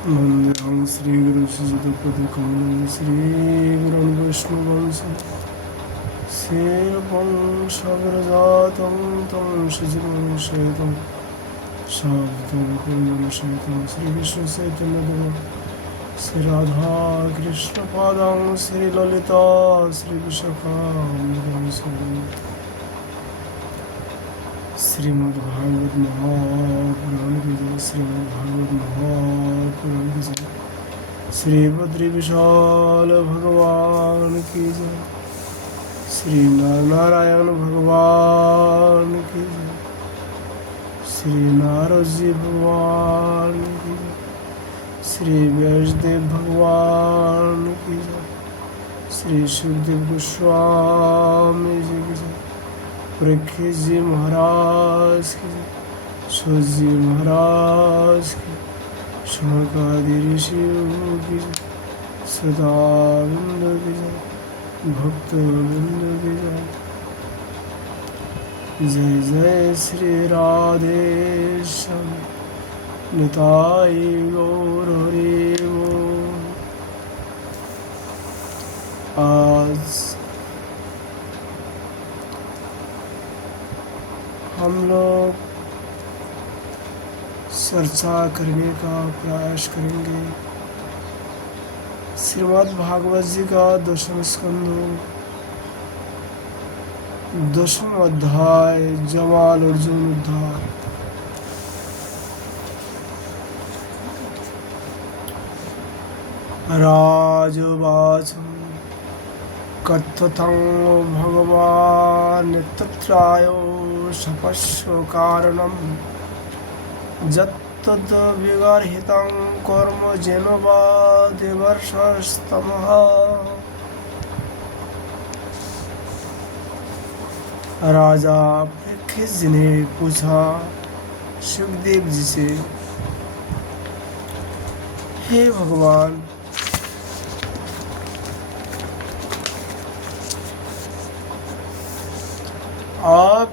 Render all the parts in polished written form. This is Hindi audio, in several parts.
वन्देऽहं श्रीगुरुश्रीयुतपदकमलं श्रीगुरुन् वैष्णवंश सेवंशग्रजातं तं श्रीजितं शान्तं पूर्णमशैतं श्रीकृष्णचैतन्यदेवं श्रीराधाकृष्णपादां श्रीललिता श्रीविशाखां श्रीमद्भागवत महापुराण की जय। श्रीमद्भागवत महापुराण की जय। श्री बद्री विशाल भगवान की जय। श्री नारायण भगवान की जय। श्री नारद जी भगवान की जय। श्री व्यासदेव भगवान की जय। श्री सुखदेव गोस्वामी जी की जय। परीक्षित जी महाराज की जय। सूत जी महाराज की, शौनकादि ऋषियों की जय। सदानंद की जय। भक्तवृंद की जय। जय जय श्री राधे श्याम निताई गौर हरि बोल। आज हम लोग चर्चा करने का प्रयास करेंगे श्रीमद् भागवत जी का दशम स्कंद, दशम अध्याय जमाल अर्जुन उद्धार। राजवाच कथं भगवान् तत्रायो सपश्य कारणं यत्तद् विगर्हितं कर्म जेन वा देवर्षस्तमः। राजा परीक्षित जी ने पूछा सुखदेव जी से, हे भगवान, आप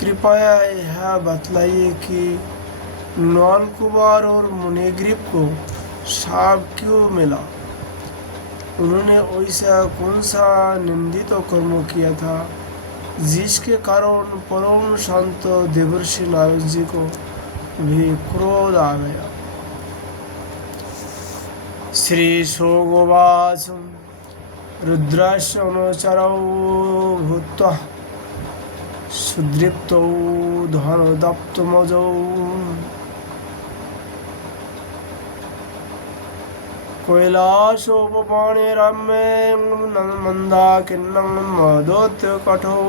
कृपया यह बतलाइए कि नौल कुमार और मुनिग्रीव को शाप क्यों मिला। उन्होंने ऐसा कौन सा निंदित कर्म किया था जिसके कारण परम शांत देवर्षि नारद जी को भी क्रोध आ गया। श्री सोगोवाच रुद्रास्य अनुचरौ भूत्वा सुदृप्तौ धनदप्तमजौ कैलासोपमाने रम्ये मंदाकिन्नं मदोत्कटौ।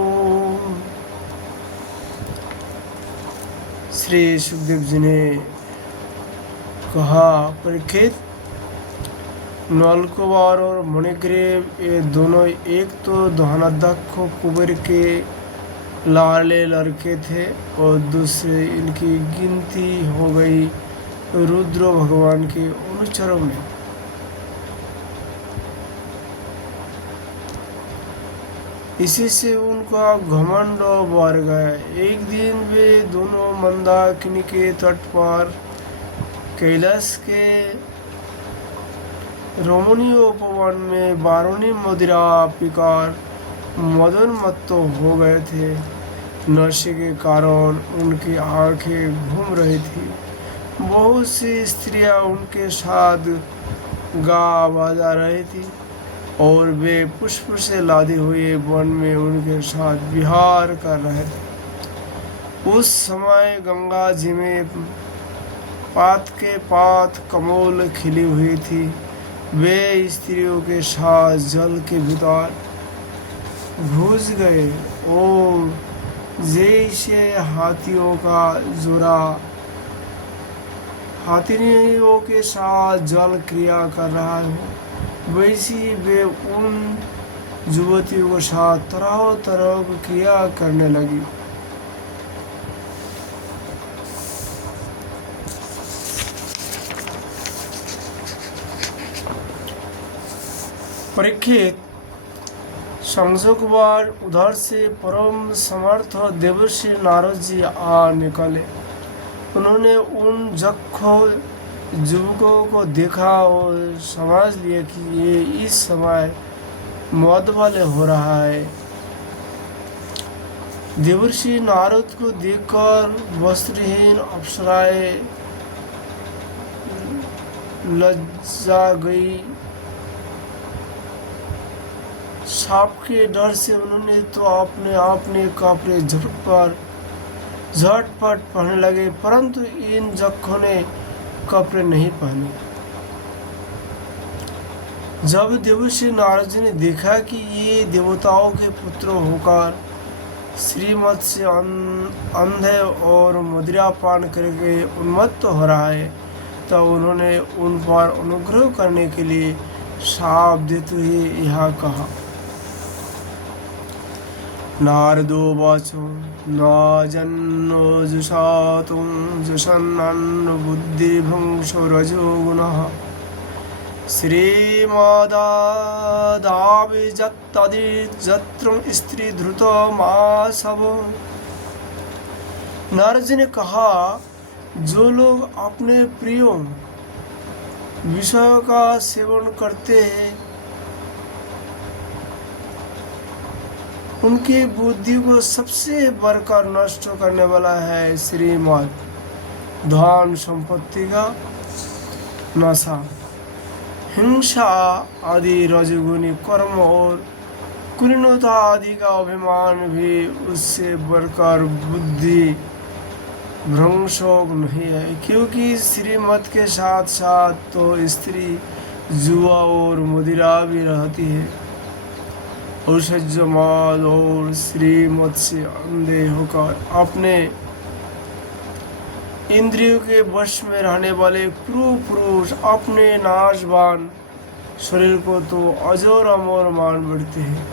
श्री सुखदेव जी ने कहा, परीक्षित, नलकुमार और मणिग्रीव ये दोनों एक तो धनाध्यक्ष कुबेर के लाडले लड़के थे और दूसरे इनकी गिनती हो गई रुद्र भगवान के अनुचरों में। इसी से उनका घमंड बढ़ गया। एक दिन वे दोनों मंदाकिनी के तट पर कैलाश के रमणीय उपवन में बारूणी मदिरा पीकर मदन मत्त हो गए थे। नशे के कारण उनकी आंखें घूम रही थी। बहुत सी स्त्रियां उनके साथ गा बजा रही थी और वे पुष्प से लादे हुए वन में उनके साथ विहार कर रहे थे। उस समय गंगा जी में पात के पात कमल खिली हुई थी। वे स्त्रियों के साथ जल के भीतर घुस गए और जैसे हाथियों का जोड़ा हाथिनियों के साथ जल क्रिया कर रहा है, वैसी वे उन युवतियों के साथ तरह तरह की क्रिया करने लगी। परीक्षित, संजोग बार उधर से परम समर्थ देवर्षि नारद जी आ निकले उन्होंने उन जख्म युवकों को देखा और समझ लिया कि ये इस समय मौत वाले हो रहा है। देवर्षि नारद को देखकर वस्त्रहीन अप्सराएं लज्जा गई। सांप के डर से उन्होंने तो अपने कपड़े झटपट पहनने लगे, परंतु इन जख्मों ने कपड़े नहीं पहने। जब देवर्षि नारद जी ने देखा कि ये देवताओं के पुत्र होकर श्रीमत से अंधे और मदिरा पान करके उन्मत्त हो रहा है, तब उन्होंने उन पर अनुग्रह करने के लिए शाप देते हुए यह कहा। नारदो वाचो न जन्नो जुषातुं जुषन्नन्न बुद्धिभ्रंशो रजो गुणः श्रीमदादाविजत्तदिजत्रं स्त्री धृतो मासव। नारद जी ने कहा, जो लोग अपने प्रियों विषयों का सेवन करते हैं उनकी बुद्धि को सबसे बढ़कर नष्ट करने वाला है श्रीमद धन संपत्ति का नशा, हिंसा आदि रजोगुणी कर्म और कुलीनता आदि का अभिमान भी उससे बढ़कर बुद्धि भ्रंशोक नहीं है, क्योंकि श्रीमत के साथ साथ तो स्त्री जुआ और मदिरा भी रहती है। औषधमाद और श्रीमत से अंधे होकर अपने इंद्रियों के वश में रहने वाले क्रूर पुरुष अपने नाशवान शरीर को तो अजोर अमोर मान बैठते हैं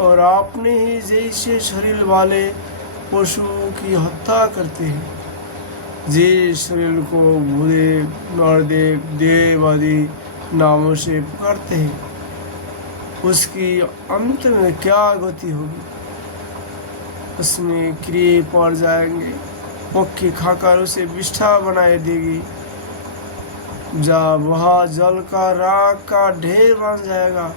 और अपने ही जैसे शरीर वाले पशु की हत्या करते हैं। जिस शरीर को भूदेव, नरदेव, देव आदि नामों से पुकारते हैं, उसकी अंत में क्या गति होगी? उसमें क्रिए पड़ जाएंगे, मक्खी खाकर उसे विष्ठा बनाए देगी, जब वह जल का राख का ढेर बन जाएगा।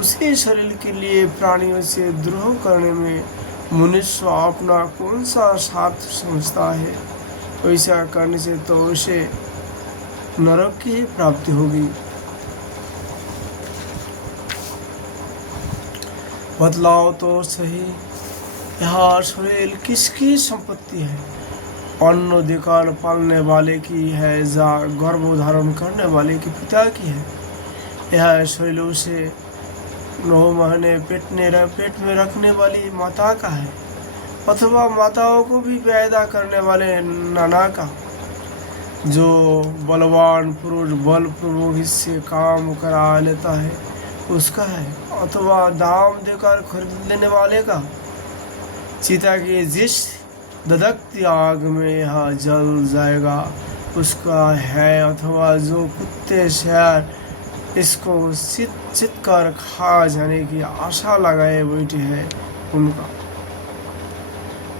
उसी शरीर के लिए प्राणियों से द्रोह करने में मनुष्य अपना कौन सा साथ समझता है? ऐसा करने से तो उसे नरक की प्राप्ति होगी। बदलाव तो सही, यह शरीर किसकी संपत्ति है? अन्न देकर पालने वाले की है या गर्भ धारण करने वाले की पिता की है? यह शरीर उसे 9 महीने पेट में रखने वाली माता का है, अथवा माताओं को भी पैदा करने वाले नाना का? जो बलवान पुरुष बलपूर्वक इससे काम करा लेता है उसका है, अथवा दाम देकर खरीद लेने वाले का? चिता की जिस दधकती आग में यह जल जाएगा उसका है, अथवा जो कुत्ते शेर इसको चित कर खा जाने की आशा लगाए बैठे हैं उनका?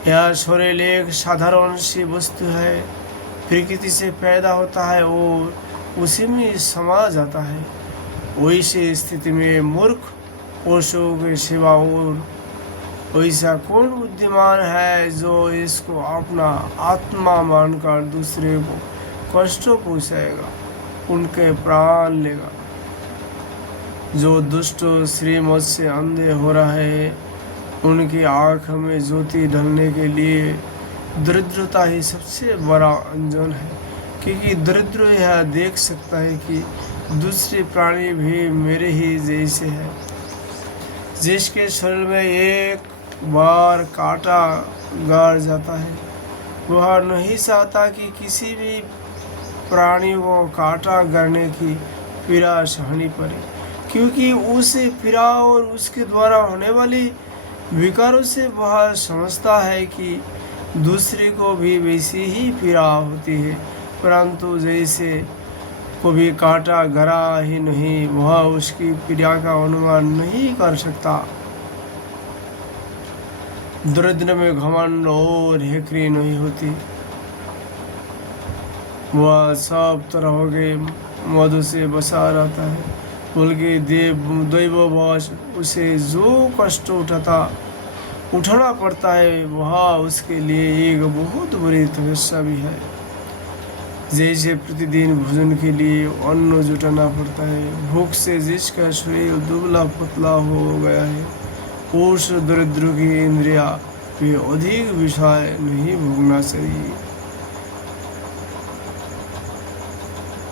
यह शरीर एक साधारण सी वस्तु है, प्रकृति से पैदा होता है और उसी में समा जाता है। वैसी स्थिति में मूर्ख पशुओं की सेवा और वैसा कौन बुद्धिमान है जो इसको अपना आत्मा मानकर दूसरे को कष्ट पहुँचाएगा, उनके प्राण लेगा? जो दुष्ट श्रीमत से अंधे हो रहे हैं उनकी आँख में ज्योति ढलने के लिए दरिद्रता ही सबसे बड़ा अंजन है, क्योंकि दरिद्र यह देख सकता है कि दूसरे प्राणी भी मेरे ही जैसे हैं। जिसके शरीर में एक बार कांटा गाड़ जाता है वह नहीं चाहता कि किसी भी प्राणी को कांटा गड़ने की पीड़ा सहनी पड़े, क्योंकि उसे पीड़ा और उसके द्वारा होने वाली विकारों से वह समझता है कि दूसरे को भी वैसी ही पीड़ा होती है, परंतु जैसे कभी कांटा गड़ा ही नहीं वह उसकी पीड़ा का अनुमान नहीं कर सकता। दरिद्र में घमंड और हेकरी नहीं होती। वह सब तरह के मधु से बसा रहता है, बल्कि दैववश उसे जो कष्ट उठाना पड़ता है वह उसके लिए एक बहुत बड़ी तपस्या भी है। जैसे प्रतिदिन भोजन के लिए अन्न जुटाना पड़ता है, भूख से जिसका शरीर दुबला पतला हो गया है, उस दरिद्र की इंद्रिया भी अधिक विषय नहीं भोगना चाहिए।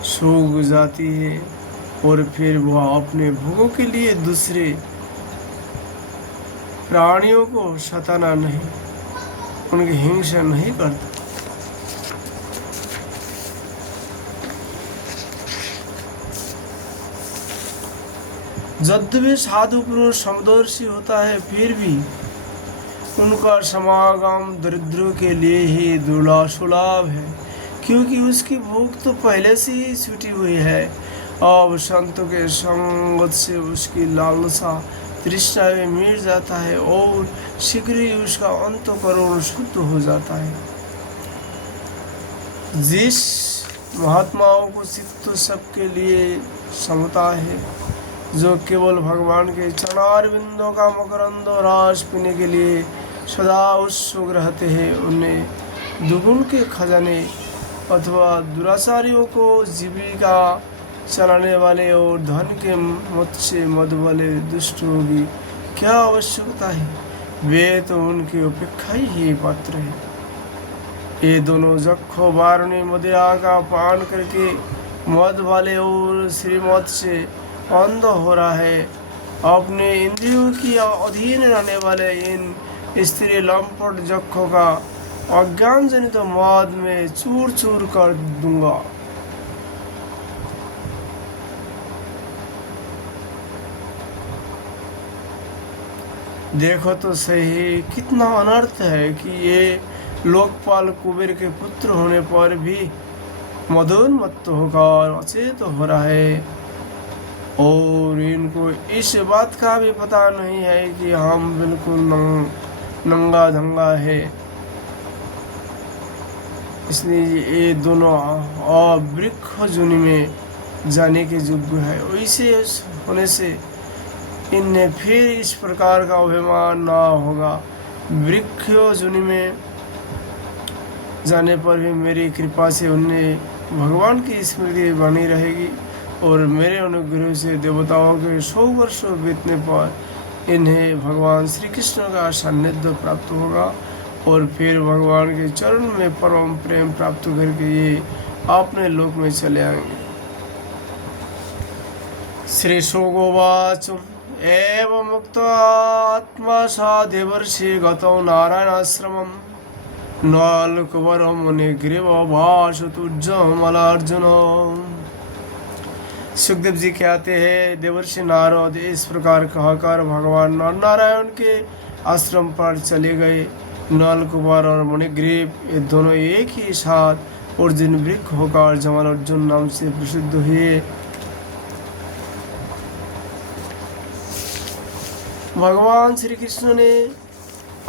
सूख जाती है और फिर वह अपने भोगों के लिए दूसरे प्राणियों को सताना नहीं, उनकी हिंसा नहीं करता। यद्यपि साधु पुरुष समदर्शी होता है, फिर भी उनका समागम दरिद्रों के लिए ही दुर्लभ है, क्योंकि उसकी भूख तो पहले से ही छूटी हुई है। अब संतों के संगत से उसकी लालसा तृष्णा में मिट जाता है और शीघ्र ही उसका अंतःकरण शुद्ध हो जाता है। जिस महात्माओं को चित्त सबके लिए समता है, जो केवल भगवान के चरणार बिंदों का मकरंद रस पीने के लिए सदा उत्सुक रहते हैं, उन्हें दुगुन के खजाने अथवा दुराचारियों को जीविका चलाने वाले और धन के मत से मद वाले दुष्टों की क्या आवश्यकता है? वे तो उनकी अपेक्षा ही पात्र है। ये दोनों जख्खो वारुणी मदिरा का पान करके मद वाले और श्रीमत से अंध हो रहा है। अपने इंद्रियों की अधीन रहने वाले इन स्त्री लंपट जख्खों का अज्ञान जनित मद में चूर चूर कर दूंगा। देखो तो सही कितना अनर्थ है कि ये लोकपाल कुबेर के पुत्र होने पर भी मदोन्मत्त होकर अचेत हो रहा है, और इनको इस बात का भी पता नहीं है कि हम बिल्कुल नंगा धंगा है। इसलिए ये दोनों वृक्ष जुनि में जाने के योग्य है। वैसे होने से इनने फिर इस प्रकार का अभिमान ना होगा। वृक्ष जुनि में जाने पर भी मेरी कृपा से उन्हें भगवान की स्मृति बनी रहेगी, और मेरे अनुग्रह से देवताओं के 100 वर्ष बीतने पर इन्हें भगवान श्री कृष्ण का सान्निध्य प्राप्त होगा, और फिर भगवान के चरण में परम प्रेम प्राप्त करके ये अपने लोक में चले आएंगे। श्री शोगोवाच एवं मुक्त आत्मा सा देवर्षि गतौ नारायणाश्रमं नलकुवरं मुनिग्रीव भाषतुज्जमलार्जुन। सुखदेव जी कहते हैं, देवर्षि नारद इस प्रकार कहकर भगवान नारायण के आश्रम पर चले गए। नलकुमार और मुनिग्रीव ये दोनों एक ही साथ अर्जुन वृक्ष होकर जमल अर्जुन नाम से प्रसिद्ध हुए। भगवान श्री कृष्ण ने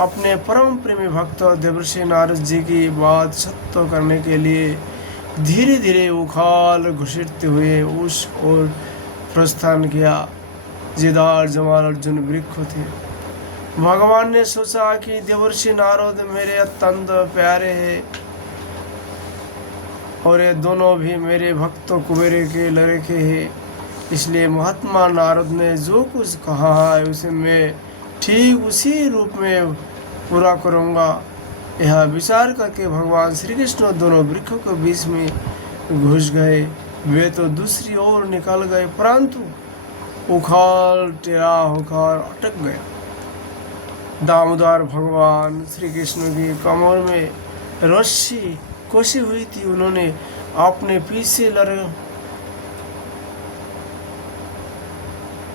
अपने परम प्रेमी भक्त देवर्षि नारद जी की बात सत्य करने के लिए धीरे धीरे उखाल घुसते हुए उस ओर प्रस्थान किया जिधर जमाल अर्जुन वृक्ष थे। भगवान ने सोचा कि देवर्षि नारद मेरे अत्यंत प्यारे हैं, और ये दोनों भी मेरे भक्त कुबेर के लड़के हैं, इसलिए महात्मा नारद ने जो कुछ कहा है उसे मैं ठीक उसी रूप में पूरा करूँगा। यह विचार करके भगवान श्री कृष्ण दोनों वृक्षों के बीच में घुस गए। वे तो दूसरी ओर निकल गए, परंतु उखाल टेढ़ा होकर अटक गया। दामोदर भगवान श्री कृष्ण की कमर में रस्सी कसी हुई थी। उन्होंने अपने पीछे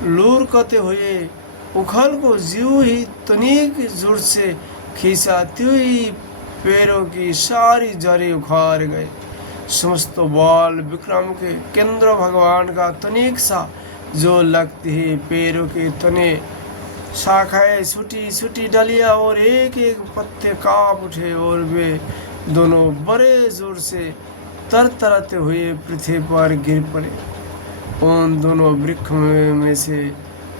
लुढ़कते हुए उखल को ज्यों ही तनिक जोर से खींचा, त्यों ही पैरों की सारी जड़ें उखाड़ गए। समस्त बाल विक्रम के केंद्र भगवान का तनिक सा जो लगती है, पैरों के तने शाखाएं छोटी छोटी डालियां और एक एक पत्ते कांप उठे, और वे दोनों बड़े जोर से तरतराते हुए पृथ्वी पर गिर पड़े। उन दोनों वृक्ष में से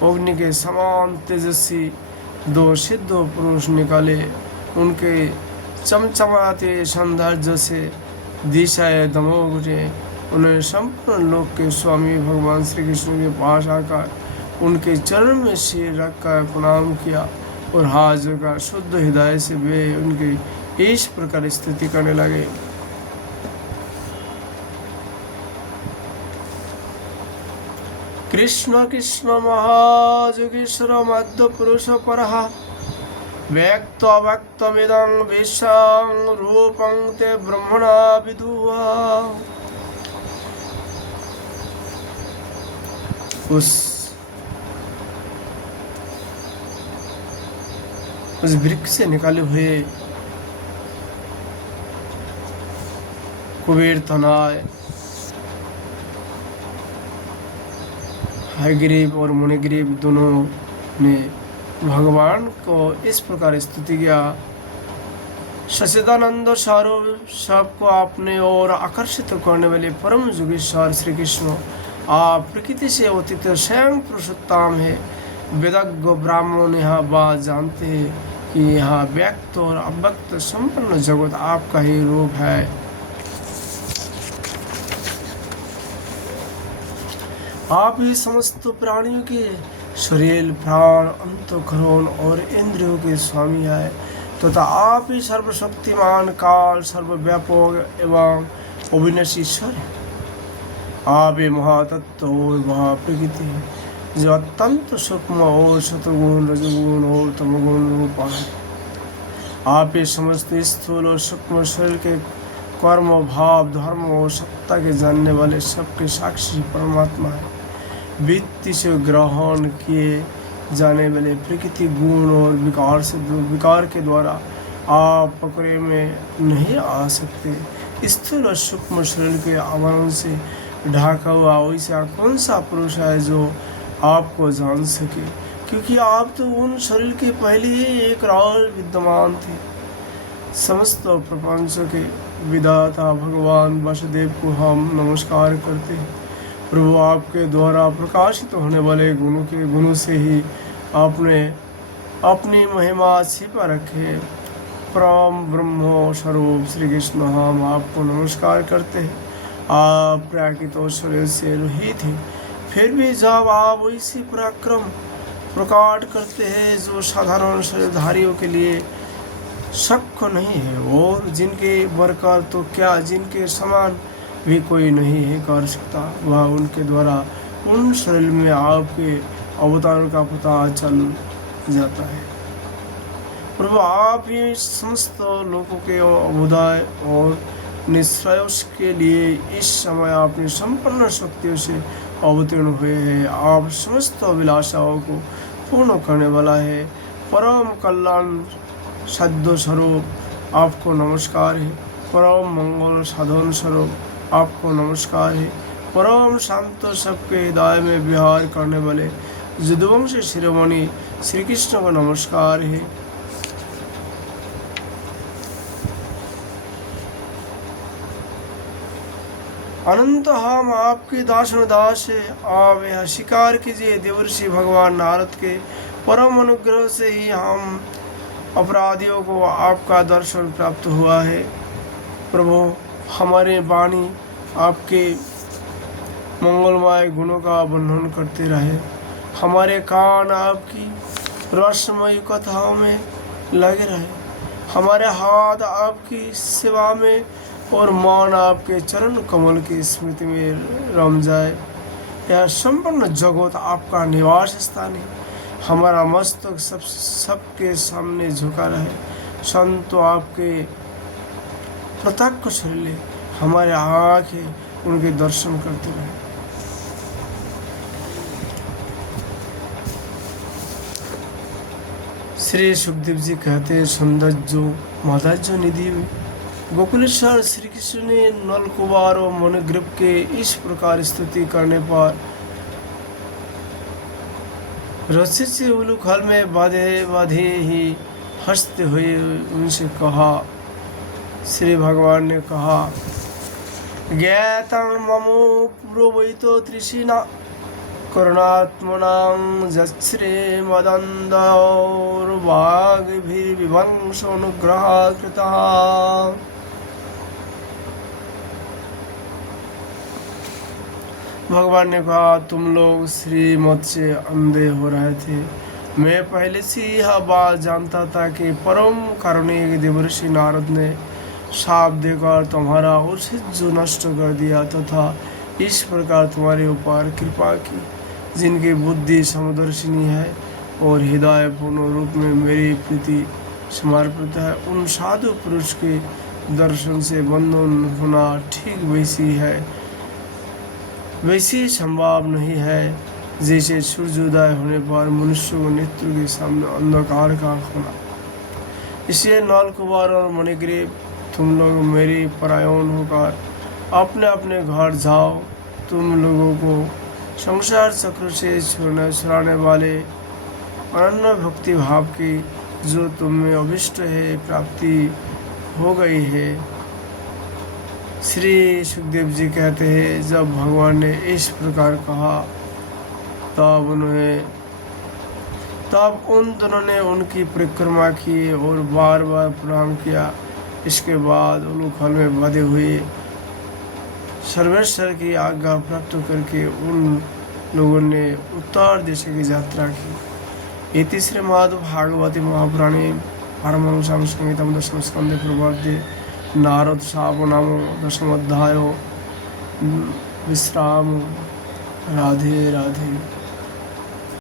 अग्नि के समान तेजस्वी दो सिद्ध पुरुष निकाले। उनके चमचमाते सौंदर्य से दिशाएं दमक उठे। उन्होंने संपूर्ण लोक के स्वामी भगवान श्री कृष्ण के पास आकर उनके चरण में सिर रखकर प्रणाम किया और हाथ जोड़कर शुद्ध हृदय से वे उनकी इस प्रकार स्तुति करने लगे। कृष्ण कृष्ण महायोगीश्वर मध्य पुरुष परः व्यक्त अव्यक्तमिदं विश्वं रूपं ते ब्रह्मणा विदुः। उस वृक्ष से निकाले हुए कुबेर तनय हयग्रीव और मुनिग्रीव दोनों ने भगवान को इस प्रकार स्तुति किया। सच्चिदानंद स्वरूप सबको अपने ओर आकर्षित करने वाले परम योगेश्वर श्री कृष्ण आप प्रकृति से अतीत स्वयं पुरुषोत्तम है। वेदज्ञ ब्राह्मण यह बात जानते हैं कि यह व्यक्त और अव्यक्त संपूर्ण जगत आपका ही रूप है। आप ही समस्त प्राणियों के शरीर प्राण अंतःकरण और इंद्रियों के स्वामी है तथा आप ही सर्वशक्तिमान काल सर्वव्यापक एवं अविनाशी ईश्वर है। आप ही महातत्व और महाप्रकृति है जो अत्यंत सूक्ष्म और शतगुण रजगुण और तमगुण रूपा है। आप ही समस्त स्थूल और सूक्ष्म शरीर के कर्म भाव धर्म और सत्ता के जानने वाले सबके साक्षी परमात्मा है। वित्त से ग्रहण किए जाने वाले प्रकृति गुण और विकार के द्वारा आप पकड़े में नहीं आ सकते। स्थूल और सूक्ष्म शरीर के आवरण से ढाका हुआ वैसा कौन सा पुरुष है जो आपको जान सके, क्योंकि आप तो उन शरीर के पहले ही एक राज विद्यमान थे। समस्त प्रपंच के विधाता भगवान वासुदेव को हम नमस्कार करते हैं। प्रभु आपके द्वारा प्रकाशित होने वाले गुणों के गुणों से ही आपने अपनी महिमा छिपा रखे। परम ब्रह्म स्वरूप श्री कृष्ण हम आपको नमस्कार करते हैं। आप प्राकृत शरीर से रहित थे, फिर भी जब आप वैसी पराक्रम प्रकट करते हैं जो साधारण शरीरधारियों के लिए शक्य नहीं है और जिनके बरकर तो क्या जिनके समान भी कोई नहीं है कर सकता, वह उनके द्वारा उन शरीर में आपके अवतार का पता चल जाता है। प्रभु आप ही समस्त लोगों के अभुदाय और निश्रेयस के लिए इस समय अपनी संपूर्ण शक्तियों से अवतीर्ण हुए हैं। आप समस्त अभिलाषाओं को पूर्ण करने वाला है। परम कल्याण साध्य स्वरूप आपको नमस्कार है। परम मंगल साधन स्वरूप आपको नमस्कार है। परम शांत सबके हृदय में विहार करने वाले यदुवंशी शिरोमणि श्री कृष्ण को नमस्कार है। अनंत हम आपके दासन दास है। आप यह स्वीकार कीजिए देवर्षि भगवान नारद के परम अनुग्रह से ही हम अपराधियों को आपका दर्शन प्राप्त हुआ है। प्रभु हमारे वाणी आपके मंगलमय गुणों का वर्णन करते रहे। हमारे कान आपकी रसमयी कथाओं में लगे रहे। हमारे हाथ आपकी सेवा में और मन आपके चरण कमल की स्मृति में रम जाए। यह संपूर्ण जगत आपका निवास स्थान है। हमारा मस्तक सबके सामने झुका रहे। संतो आपके प्रत्यक्ष ले हमारे आँखें उनके दर्शन करते रहे। श्री सुखदेव जी कहते हैं, सौंदर्य माधुर्य निधि गोकुलेश्वर श्री कृष्ण ने नलकुमार और मणिग्रीव के इस प्रकार स्तुति करने पर रस्सी से उलूखल में बाधे ही हंसते हुए उनसे कहा। श्री भगवान ने कहा, ज्ञातं मम पूर्वैतो तृषिणा करुणात्मनां यश्श्रीमदन्धौर्वाग्भिर्विभंशोऽनुग्रहः कृतः। भगवान ने कहा, तुम लोग श्रीमत से अंधे हो रहे थे। मैं पहले से यह बात जानता था कि परम कारुणिक देवर्षि नारद ने शाप देकर तुम्हारा जो नष्ट कर दिया तथा इस प्रकार तुम्हारे ऊपर कृपा की। जिनकी बुद्धि समदर्शिनी है और हृदय पूर्ण रूप में मेरी प्रीति समर्पित है, उन साधु पुरुष के दर्शन से बंधन होना ठीक वैसी संभव नहीं है जैसे सूर्योदय होने पर मनुष्य को नेत्र के सामने अंधकार का होना। इसलिए नल कुमार और मणिग्रीव, तुम लोग मेरी परायण होकर अपने अपने घर जाओ। तुम लोगों को संसार चक्र से छुड़ाने वाले अनन्य भक्ति भाव की जो तुम्हें अभिष्ट है प्राप्ति हो गई है। श्री सुखदेव जी कहते हैं, जब भगवान ने इस प्रकार कहा तब उन दोनों ने उनकी परिक्रमा की और बार बार प्रणाम किया। इसके बाद उलूखल में बंधे हुए सर्वेश्वर की आज्ञा प्राप्त करके उन लोगों ने उत्तर दिशा की यात्रा की। इति श्रीमद्भागवते महापुराणे पारमहंस्यां संहितायां दशमस्कन्धे पूर्वार्धे नारद शाप नाम दशमोऽध्यायो विश्राम। राधे राधे।